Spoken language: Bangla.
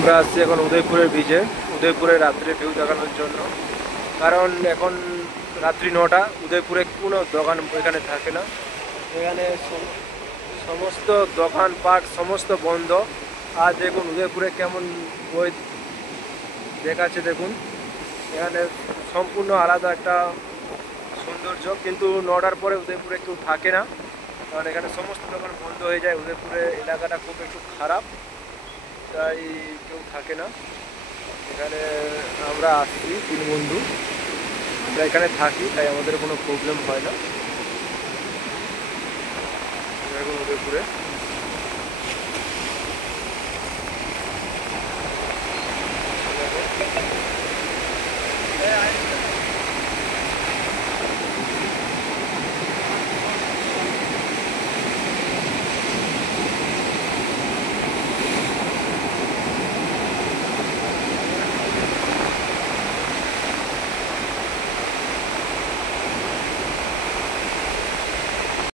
আমরা আসছি এখন উদয়পুরের বিচে, উদয়পুরে রাত্রে ভিউ দেখানোর জন্য। কারণ এখন রাত্রি 9টা, উদয়পুরে কোনো দোকান এখানে থাকে না। এখানে সমস্ত দোকানপাট সমস্ত বন্ধ। আর দেখুন উদয়পুরে কেমন ওই দেখাচ্ছে, দেখুন এখানে সম্পূর্ণ আলাদা একটা সৌন্দর্য। কিন্তু 9টার পরে উদয়পুরে কেউ থাকে না, কারণ এখানে সমস্ত দোকান বন্ধ হয়ে যায়। উদয়পুরে এলাকাটা খুব একটু খারাপ, তাই কেউ থাকে না এখানে। আমরা আসছি 3 বন্ধু, আমরা এখানে থাকি, তাই আমাদের কোনো প্রবলেম হয় না এখন উদয়পুরে।